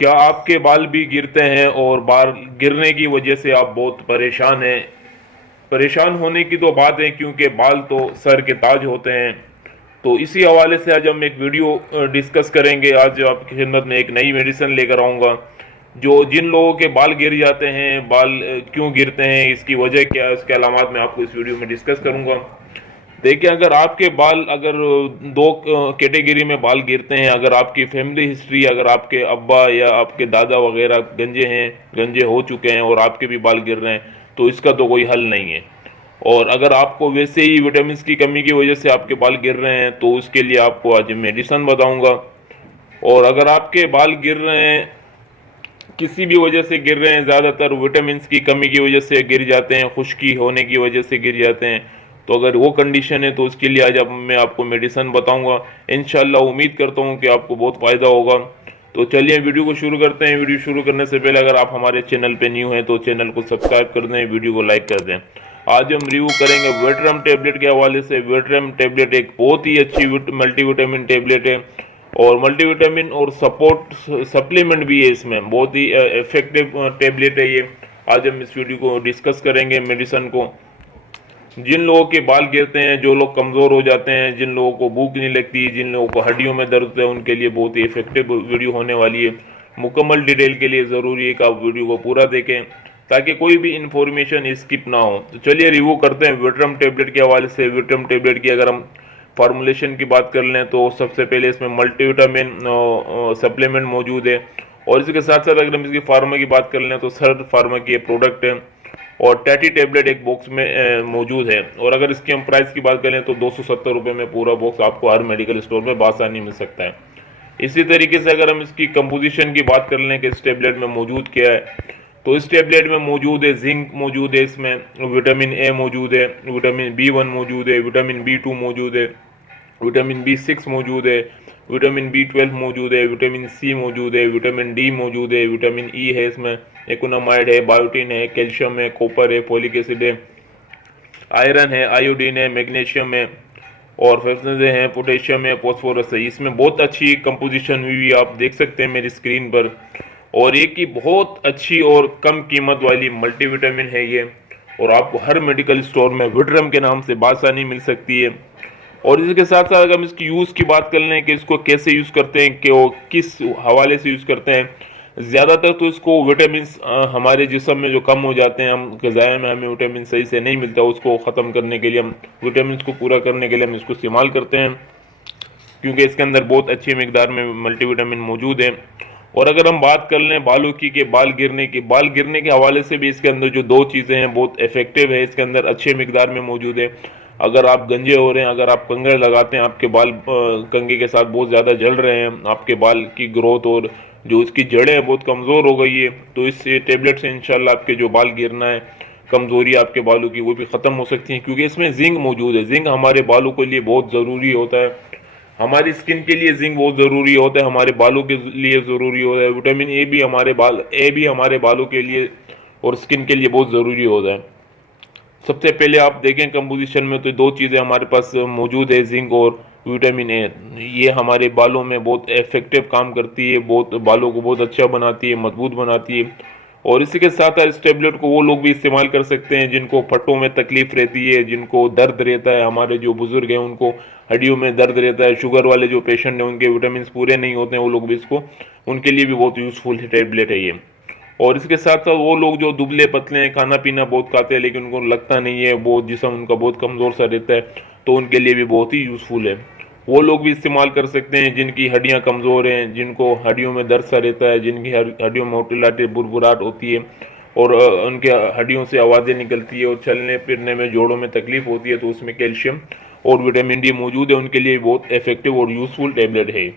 क्या आपके बाल भी गिरते हैं और बाल गिरने की वजह से आप बहुत परेशान हैं? परेशान होने की तो बात है, क्योंकि बाल तो सर के ताज होते हैं। तो इसी हवाले से आज हम एक वीडियो डिस्कस करेंगे। आज आपकी खिदमत में एक नई मेडिसिन लेकर आऊँगा, जो जिन लोगों के बाल गिर जाते हैं, बाल क्यों गिरते हैं, इसकी वजह क्या है, उसके अलामात मैं आपको इस वीडियो में डिस्कस करूँगा। देखिए, अगर आपके बाल अगर दो कैटेगरी में बाल गिरते हैं, अगर आपकी फैमिली हिस्ट्री, अगर आपके अब्बा या आपके दादा वगैरह गंजे हैं, गंजे हो चुके हैं और आपके भी बाल गिर रहे हैं, तो इसका तो कोई हल नहीं है। और अगर आपको वैसे ही विटामिन की कमी की वजह से आपके बाल गिर रहे हैं, तो उसके लिए आपको आज मेडिसिन बताऊंगा। और अगर आपके बाल गिर रहे हैं, किसी भी वजह से गिर रहे हैं, ज़्यादातर विटामिन की कमी की वजह से गिर जाते हैं, खुश्की होने की वजह से गिर जाते हैं, तो अगर वो कंडीशन है तो उसके लिए आज मैं आपको मेडिसिन बताऊंगा। इंशाल्लाह उम्मीद करता हूं कि आपको बहुत फ़ायदा होगा। तो चलिए वीडियो को शुरू करते हैं। वीडियो शुरू करने से पहले अगर आप हमारे चैनल पे न्यू हैं तो चैनल को सब्सक्राइब कर दें, वीडियो को लाइक कर दें। आज हम रिव्यू करेंगे वेटरम टेबलेट के हवाले से। वेटरम टेबलेट एक बहुत ही अच्छी मल्टीविटामिन टेबलेट है, और मल्टीविटामिन और सपोर्ट सप्लीमेंट भी है इसमें। बहुत ही इफेक्टिव टेबलेट है ये। आज हम इस वीडियो को डिस्कस करेंगे मेडिसिन को। जिन लोगों के बाल गिरते हैं, जो लोग कमज़ोर हो जाते हैं, जिन लोगों को भूख नहीं लगती, जिन लोगों को हड्डियों में दर्द है, उनके लिए बहुत ही इफेक्टिव वीडियो होने वाली है। मुकम्मल डिटेल के लिए ज़रूरी है कि आप वीडियो को पूरा देखें, ताकि कोई भी इंफॉर्मेशन स्किप ना हो। तो चलिए रिव्यू करते हैं विटामिन टेबलेट के हवाले से। विटामिन टेबलेट की अगर हम फार्मूलेशन की बात कर लें, तो सबसे पहले इसमें मल्टीविटामिन सप्लीमेंट मौजूद है। और इसके साथ साथ अगर हम इसकी फार्मा की बात कर लें, तो सर्द फार्मा की प्रोडक्ट है, और टैटी टेबलेट एक बॉक्स में मौजूद है। और अगर इसकी हम प्राइस की बात करें तो 270 रुपये में पूरा बॉक्स आपको हर मेडिकल स्टोर में बासानी मिल सकता है। इसी तरीके से अगर हम इसकी कंपोजिशन की बात कर लें कि इस टेबलेट में मौजूद क्या है, तो इस टेबलेट में मौजूद है जिंक मौजूद है, इसमें विटामिन ए मौजूद है, विटामिन B1 मौजूद है, विटामिन B2 मौजूद है, विटामिन B6 मौजूद है, विटामिन B12 मौजूद है, विटामिन C मौजूद है, विटामिन D मौजूद है, विटामिन E है, इसमें इकोनामाइड है, बायोटिन है, कैल्शियम है, कॉपर है, फोलिक एसिड है, आयरन है, आयोडीन है, मैग्नीशियम है, और फैक्टर्स हैं, पोटेशियम है, फॉस्फोरस है। इसमें बहुत अच्छी कंपोजिशन हुई आप देख सकते हैं मेरी स्क्रीन पर। और एक ही बहुत अच्छी और कम कीमत वाली मल्टीविटामिन है ये, और आपको हर मेडिकल स्टोर में विटरम के नाम से बासानी मिल सकती है। और इसके साथ साथ अगर हम इसकी यूज़ की बात कर लें कि इसको कैसे यूज़ करते हैं, कि वो किस हवाले से यूज़ करते हैं, ज़्यादातर तो इसको विटामिन हमारे जिस्म में जो कम हो जाते हैं, हम ग़िज़ाए में हमें विटामिन सही से नहीं मिलता, उसको ख़त्म करने के लिए, हम विटामिन को पूरा करने के लिए हम इसको इस्तेमाल करते हैं, क्योंकि इसके अंदर बहुत अच्छी मकदार में मल्टीविटामिन मौजूद है। और अगर हम बात कर लें बालों की, कि बाल गिरने के हवाले से भी इसके अंदर जो दो चीज़ें हैं बहुत इफेक्टिव है, इसके अंदर अच्छे मकदार में मौजूद है। अगर आप गंजे हो रहे हैं, अगर आप कंघे लगाते हैं, आपके बाल कंघे के साथ बहुत ज़्यादा जल रहे हैं, आपके बाल की ग्रोथ और जो इसकी जड़ें हैं बहुत कमज़ोर हो गई है, तो इस टेबलेट से इंशाल्लाह आपके जो बाल गिरना है, कमज़ोरी आपके बालों की, वो भी ख़त्म हो सकती है, क्योंकि इसमें जिंक मौजूद है। जिंक हमारे बालों के लिए बहुत ज़रूरी होता है, हमारी स्किन के लिए जिंक बहुत ज़रूरी होता है, हमारे बालों के लिए ज़रूरी होता है। विटामिन ए भी हमारे बालों के लिए और स्किन के लिए बहुत ज़रूरी होता है। सबसे पहले आप देखें कंपोजिशन में, तो दो चीज़ें हमारे पास मौजूद है, जिंक और विटामिन ए। ये हमारे बालों में बहुत इफेक्टिव काम करती है, बहुत बालों को बहुत अच्छा बनाती है, मजबूत बनाती है। और इसी के साथ साथ इस टेबलेट को वो लोग भी इस्तेमाल कर सकते हैं जिनको फटों में तकलीफ रहती है, जिनको दर्द रहता है, हमारे जो बुजुर्ग हैं उनको हड्डियों में दर्द रहता है, शुगर वाले जो पेशेंट हैं उनके विटामिन पूरे नहीं होते हैं, वो लोग भी इसको, उनके लिए भी बहुत यूज़फुल टेबलेट है ये। और इसके साथ साथ वो लोग जो दुबले पतले हैं, खाना पीना बहुत खाते हैं लेकिन उनको लगता नहीं है, बहुत जिस्म उनका बहुत कमज़ोर सा रहता है, तो उनके लिए भी बहुत ही यूज़फुल है। वो लोग भी इस्तेमाल कर सकते हैं जिनकी हड्डियां कमज़ोर हैं, जिनको हड्डियों में दर्द सा रहता है, जिनकी हड्डियों में मोटिलाटी बुरबुराहट होती है, और उनके हड्डियों से आवाज़ें निकलती है, और चलने फिरने में जोड़ों में तकलीफ होती है, तो उसमें कैल्शियम और विटामिन डी मौजूद है, उनके लिए बहुत इफेक्टिव और यूज़फुल टेबलेट है।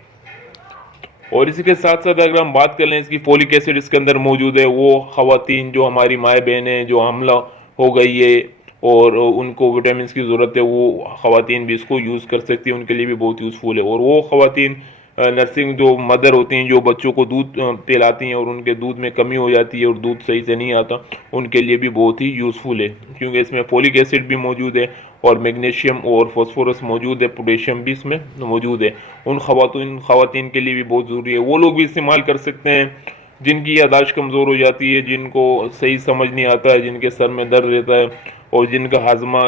और इसी के साथ साथ अगर हम बात कर लें, इसकी फोलिक एसिड इसके अंदर मौजूद है। वो ख़वातीन जो हमारी माएँ बहनें हैं, जो हमला हो गई है और उनको विटामिन की ज़रूरत है, वो ख़वातीन भी इसको यूज़ कर सकती हैं, उनके लिए भी बहुत यूज़फुल है। और वो ख़वातीन नर्सिंग जो मदर होती हैं, जो बच्चों को दूध पिलाती हैं और उनके दूध में कमी हो जाती है और दूध सही से नहीं आता, उनके लिए भी बहुत ही यूज़फुल है, क्योंकि इसमें फोलिक एसिड भी मौजूद है और मैग्नीशियम और फास्फोरस मौजूद है, पोटेशियम भी इसमें मौजूद है। उन ख़वातीन के लिए भी बहुत ज़रूरी है। वो लोग भी इस्तेमाल कर सकते हैं जिनकी यादाश्त कमज़ोर हो जाती है, जिनको सही समझ नहीं आता है, जिनके सर में दर्द रहता है और जिनका हाजमा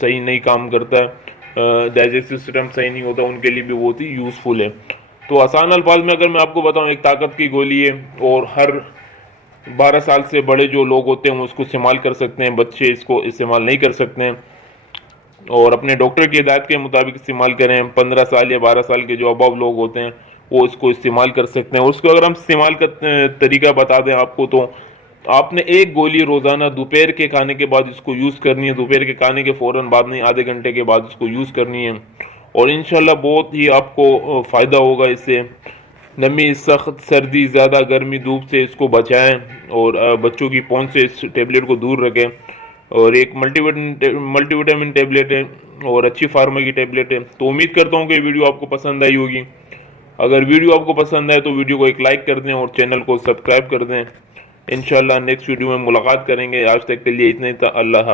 सही नहीं काम करता है, डाइजेस्टिव सिस्टम सही नहीं होता, उनके लिए भी बहुत ही यूज़फुल है। तो आसान अल्फाज में अगर मैं आपको बताऊं, एक ताकत की गोली है और हर 12 साल से बड़े जो लोग होते हैं वो इसको इस्तेमाल कर सकते हैं, बच्चे इसको इस्तेमाल नहीं कर सकते हैं। और अपने डॉक्टर की हिदायत के मुताबिक इस्तेमाल करें। 15 साल या 12 साल के जो अबव लोग होते हैं वो इसको इस्तेमाल कर सकते हैं। उसको अगर हम इस्तेमाल का तरीका बता दें आपको, तो आपने एक गोली रोज़ाना दोपहर के खाने के बाद इसको यूज़ करनी है। दोपहर के खाने के फ़ौरन बाद नहीं, आधे घंटे के बाद इसको यूज़ करनी है और इंशाल्लाह बहुत ही आपको फ़ायदा होगा इससे। नमी, सख्त सर्दी, ज़्यादा गर्मी, धूप से इसको बचाएं और बच्चों की पहुंच से इस टेबलेट को दूर रखें। और एक मल्टीविटामिन टेबलेट है और अच्छी फार्मा की टेबलेट है। तो उम्मीद करता हूँ कि वीडियो आपको पसंद आई होगी। अगर वीडियो आपको पसंद आए तो वीडियो को एक लाइक कर दें और चैनल को सब्सक्राइब कर दें। इंशाल्लाह नेक्स्ट वीडियो में मुलाकात करेंगे। आज तक के लिए इतना ही था। अल्लाह हाफ़िज़।